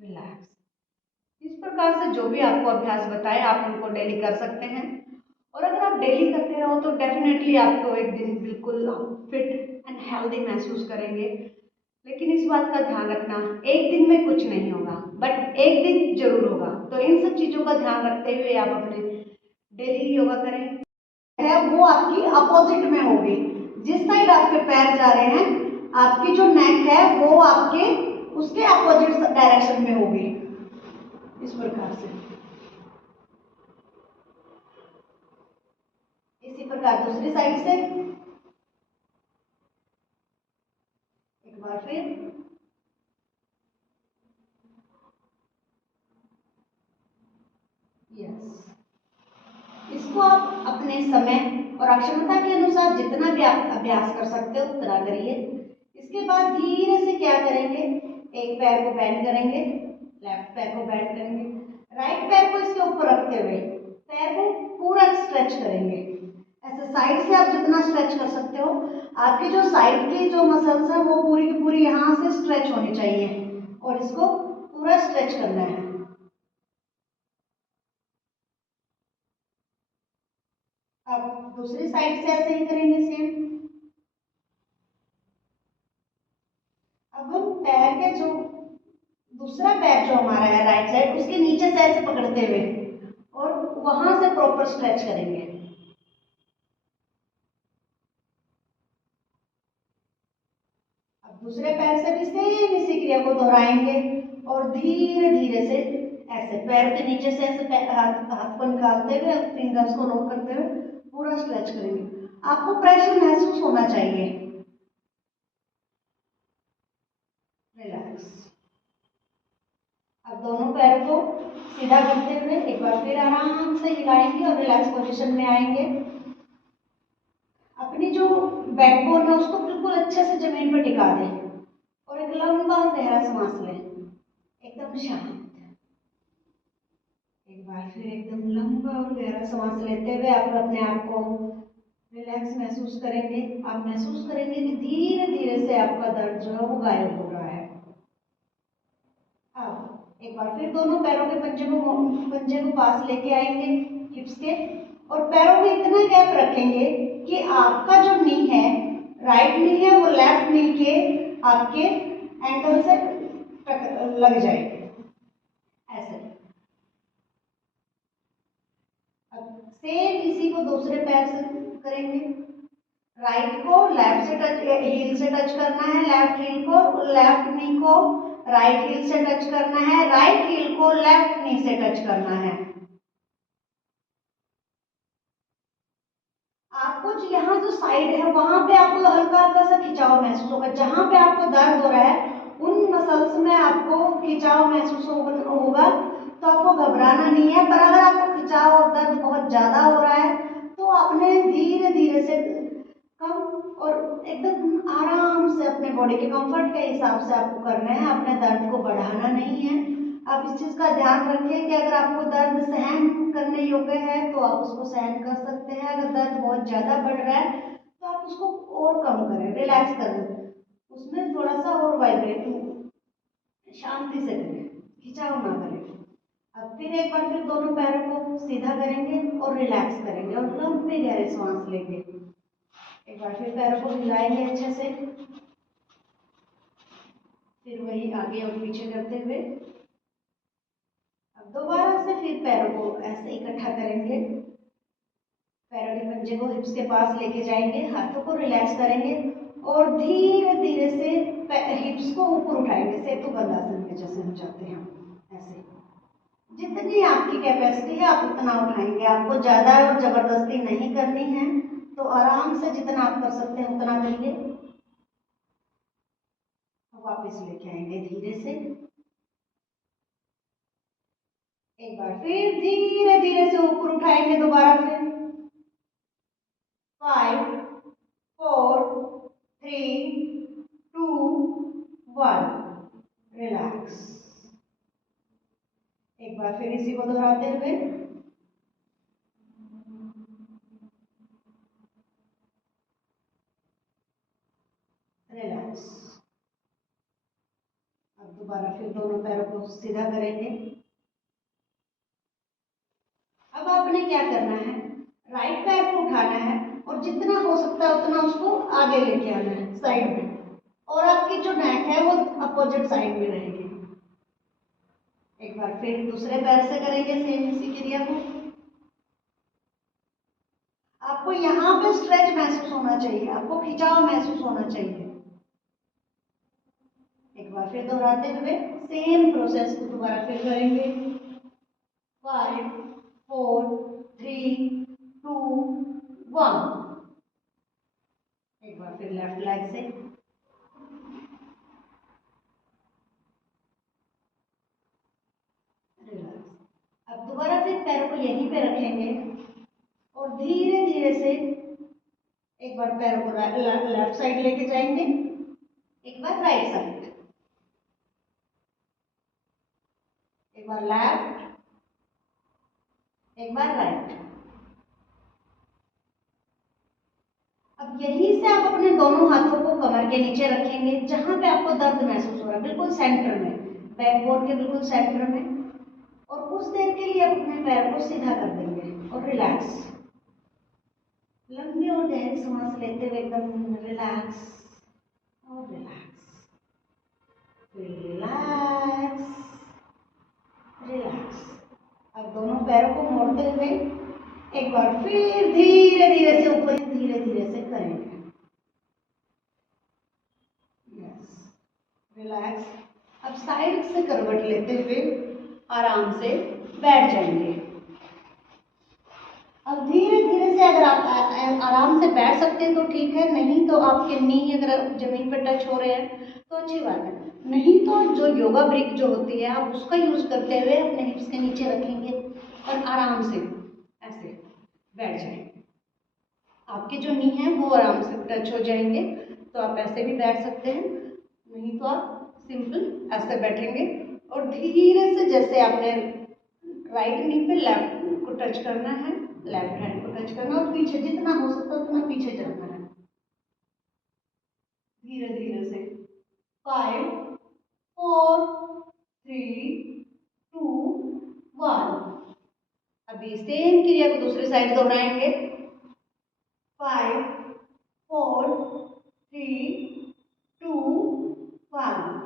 Relax. इस प्रकार से जो भी आपको अभ्यास बताए आप उनको डेली कर सकते हैं, और अगर आप डेली करते रहो तो डेफिनेटली आपको एक दिन बिल्कुल फिट एंड हेल्दी महसूस करेंगे। लेकिन इस बात का ध्यान रखना, एक दिन में कुछ नहीं होगा, बट एक दिन जरूर होगा। तो इन सब चीजों का ध्यान रखते हुए आप अपने डेली योगा करें। है वो आपकी अपोजिट में होगी, जिस साइड आपके पैर जा रहे हैं आपकी जो नेक है वो आपके उसके अपोजिट डायरेक्शन में होगी, इस प्रकार से। इसी प्रकार दूसरी साइड से एक बार फिर। यस, इसको आप अपने समय और क्षमता के अनुसार जितना भी आप अभ्यास कर सकते हो उतना करिए। इसके बाद धीरे से क्या करेंगे, एक पैर को बेंड करेंगे, लेफ्ट पैर को बेंड करेंगे, राइट पैर को इसके ऊपर रखते हुए पैर को पूरा स्ट्रेच करेंगे। ऐसे साइड से आप जितना स्ट्रेच कर सकते हो, आपकी जो साइड की जो मसल्स है वो पूरी की पूरी यहाँ से स्ट्रेच होनी चाहिए, और इसको पूरा स्ट्रेच करना है। अब दूसरी साइड से ऐसे ही करेंगे सेम। अब हम पैर के जो दूसरा पैर जो हमारा है राइट साइड, उसके नीचे से ऐसे पकड़ते हुए और वहां से प्रॉपर स्ट्रेच करेंगे। अब दूसरे पैर से भी सेम इसी क्रिया को दोहराएंगे और धीरे धीरे से ऐसे पैर के नीचे से ऐसे हाथ को निकालते हुए फिंगर्स को लॉक करते हुए पूरा स्ट्रेच करेंगे। आपको प्रेशर महसूस होना चाहिए। रिलैक्स। अब दोनों पैरों को सीधा करते हुए एक बार फिर आराम से हिलाएंगे और रिलैक्स पोजीशन में आएंगे। अपनी जो बैकबोन है उसको बिल्कुल अच्छे से जमीन पर टिका दें और एक लंबा और गहरा सांस लें, एकदम शांत। एक बार फिर एकदम लंबा और गहरा सांस लेते हुए आप अपने आप को रिलैक्स महसूस करेंगे। आप महसूस करेंगे कि धीरे धीरे से आपका दर्द जो है वो गायब हो रहा है। अब एक बार फिर दोनों पैरों के पंजे को पास लेके आएंगे हिप्स के, और पैरों में इतना गैप रखेंगे कि आपका जो नी है, राइट नी है, वो लेफ्ट नी के आपके एंकल से लग जाए ऐसे। अब सेम इसी को दूसरे पैर से करेंगे। राइट को लेफ्ट से टच, हील से टच करना है, लेफ्ट हील को, लेफ्ट नी को राइट हील से टच करना है, राइट हील को लेफ्ट नी से टच करना है। आपको यहाँ जो साइड है वहां पे आपको हल्का हल्का सा खिंचाव महसूस होगा। जहां पे आपको दर्द हो रहा है उन मसल्स में आपको खिंचाव महसूस होगा, तो आपको घबराना नहीं है। पर अगर आपको खिंचाव और दर्द बहुत ज्यादा हो रहा है तो आपने धीरे धीरे से कम और एकदम आराम से अपने बॉडी के कंफर्ट के हिसाब से आपको करना है, अपने दर्द को बढ़ाना नहीं है। आप इस चीज का ध्यान रखें कि अगर आपको दर्द सहन करने योग्य है तो आप उसको सहन कर सकते हैं। अगर दर्द बहुत ज्यादा बढ़ रहा है तो आप उसको और कम करें, रिलैक्स करें, उसमें थोड़ा सा और वाइब्रेट शांति से करें, खिंचाव ना करें। अब फिर एक बार फिर दोनों पैरों को सीधा करेंगे और रिलैक्स करेंगे और लंबे गहरे सांस लेंगे। एक बार फिर पैरों को हिलाएंगे अच्छे से, फिर वही आगे और पीछे करते हुए। अब दोबारा से फिर पैरों को ऐसे इकट्ठा करेंगे, पैरों के पंजे को हिप्स के पास लेके जाएंगे, हाथों को रिलैक्स करेंगे और धीरे धीरे से हिप्स को ऊपर उठाएंगे, सेतु बंधासन में जैसे हम जाते हैं ऐसे। जितनी आपकी कैपेसिटी है आप उतना उठाएंगे, आपको ज्यादा और जबरदस्ती नहीं करनी है, तो आराम से जितना आप कर सकते हैं उतना करिए। वापस लेके आएंगे धीरे से। एक बार फिर धीरे धीरे से ऊपर उठाएंगे दोबारा फिर। 5 4 3 2 1, रिलैक्स। एक बार फिर इसी को दोहराते हुए। रिलैक्स। अब दोबारा फिर दोनों पैरों को सीधा करेंगे। अब आपने क्या करना है, राइट पैर को उठाना है और जितना हो सकता है उतना उसको आगे लेके आना है साइड में, और आपकी जो नेक है वो अपोजिट साइड में रहेगी। एक बार फिर दूसरे पैर से करेंगे सेम इसी क्रिया को। आपको यहाँ पे स्ट्रेच महसूस होना चाहिए, आपको खिंचाव महसूस होना चाहिए। एक बार फिर दोहराते हुए सेम प्रोसेस को दोबारा फिर करेंगे। 5 4 3 2 1। एक बार फिर लेफ्ट लेग से। अब दोबारा फिर पैरों को यहीं पे रखेंगे और धीरे धीरे से एक बार पैरों को लेफ्ट साइड लेके जाएंगे, एक बार राइट साइड, एक बार लेफ्ट, एक बार राइट। अब यहीं से आप अपने दोनों हाथों को कमर के नीचे रखेंगे, जहां पे आपको दर्द महसूस हो रहा है, बिल्कुल सेंटर में, बैकबोन के बिल्कुल सेंटर में। और कुछ देर के लिए अपने पैर को सीधा कर देंगे और रिलैक्स, लंबी और गहरी सांस लेते हुए एकदम रिलैक्स और रिलैक्स, रिलैक्स, रिलैक्स। अब दोनों पैरों को मोड़ते हुए एक बार फिर धीरे धीरे से ऊपर, धीरे धीरे से करेंगे। Yes, relax. अब साइड से करवट लेते हुए आराम से बैठ जाएंगे। अब धीरे धीरे से अगर आप आराम से बैठ सकते हैं तो ठीक है, नहीं तो आपके नी अगर जमीन पर टच हो रहे हैं तो अच्छी बात है, नहीं तो जो योगा ब्रिक जो होती है आप उसका यूज करते हुए अपने हिप्स के नीचे रखेंगे और आराम से ऐसे बैठ जाएंगे। आपके जो नी है वो आराम से टच हो जाएंगे, तो आप ऐसे भी बैठ सकते हैं, नहीं तो आप सिंपल ऐसे बैठेंगे और धीरे से जैसे आपने राइट नी पे लेफ्ट को टच करना है, लेफ्ट हैंड को टच करना और पीछे जितना हो सकता है उतना पीछे जाना है, धीरे धीरे से। 5 4 3 2 1। अभी सेम क्रिया को दूसरी साइड दोहराएंगे। 5 4 3 2 1।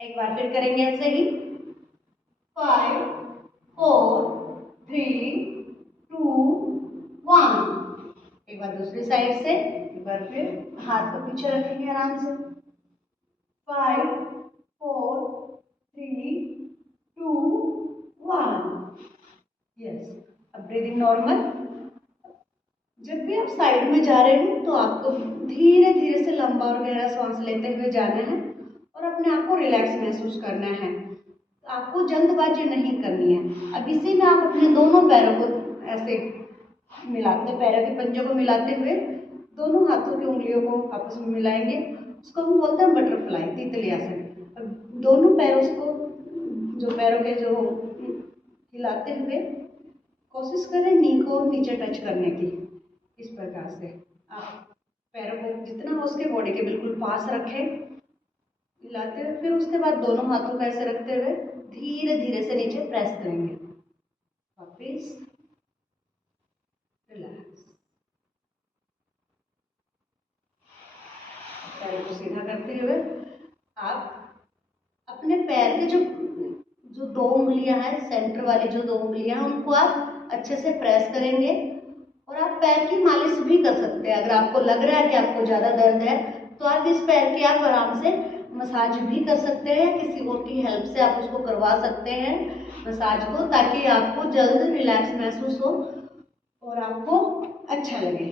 एक बार फिर करेंगे ऐसे ही। 5 4 3 2 1। एक बार दूसरी साइड से, एक बार फिर हाथ को पीछे रखेंगे आराम से। 5 4 3 2 1। यस, अब ब्रीदिंग नॉर्मल। जब भी आप साइड में जा रहे हो तो आपको धीरे धीरे से लंबा और गहरा सांस लेते हुए जाना है और अपने आप को रिलैक्स महसूस करना है, आपको जल्दबाजी नहीं करनी है। अब इसी में आप अपने दोनों पैरों को ऐसे मिलाते, पैरों के पंजों को मिलाते हुए दोनों हाथों की उंगलियों को आपस में मिलाएंगे, उसको हम बोलते हैं बटरफ्लाई, तितली आसन। अब दोनों पैरों को, जो पैरों के जो हिलाते हुए कोशिश करें नी को नीचे टच करने की। इस प्रकार से आप पैरों को जितना हो सके बॉडी के बिल्कुल पास रखें, हिलाते हुए, फिर उसके बाद दोनों हाथों को ऐसे रखते हुए धीरे धीरे से नीचे प्रेस करेंगे। वापिस रिलैक्स, पैरों को सीधा करते हुए आप अपने पैर के जो दो उंगलियां हैं, सेंटर वाली जो दो उंगलियां हैं, उनको आप अच्छे से प्रेस करेंगे और आप पैर की मालिश भी कर सकते हैं। अगर आपको लग रहा है कि आपको ज़्यादा दर्द है तो आप इस पैर की आप आराम से मसाज भी कर सकते हैं, किसी और की हेल्प से आप उसको करवा सकते हैं मसाज को, ताकि आपको जल्द रिलैक्स महसूस हो और आपको अच्छा लगे।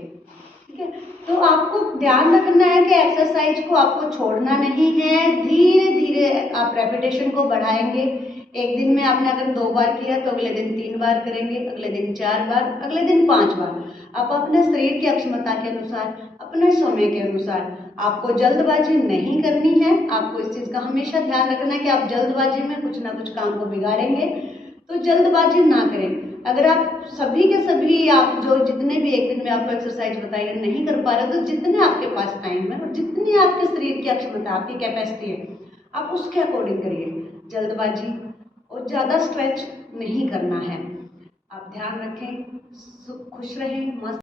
ठीक है, तो आपको ध्यान रखना है कि एक्सरसाइज को आपको छोड़ना नहीं है, धीरे धीरे आप रेपिटेशन को बढ़ाएंगे। एक दिन में आपने अगर 2 बार किया तो अगले दिन 3 बार करेंगे, अगले दिन 4 बार, अगले दिन 5 बार। आप अपने शरीर की अक्षमता के अनुसार, अपने समय के अनुसार, आपको जल्दबाजी नहीं करनी है। आपको इस चीज़ का हमेशा ध्यान रखना है कि आप जल्दबाजी में कुछ ना कुछ काम को बिगाड़ेंगे, तो जल्दबाजी ना करें। अगर आप सभी के सभी आप जो जितने भी एक दिन में आपको एक्सरसाइज बताइए नहीं कर पा रहे, तो जितने आपके पास टाइम है और जितनी आपके शरीर की अक्षमता, आपकी कैपेसिटी है, आप उसके अकॉर्डिंग करिए। जल्दबाजी और ज़्यादा स्ट्रेच नहीं करना है। आप ध्यान रखें, खुश रहें, मस्त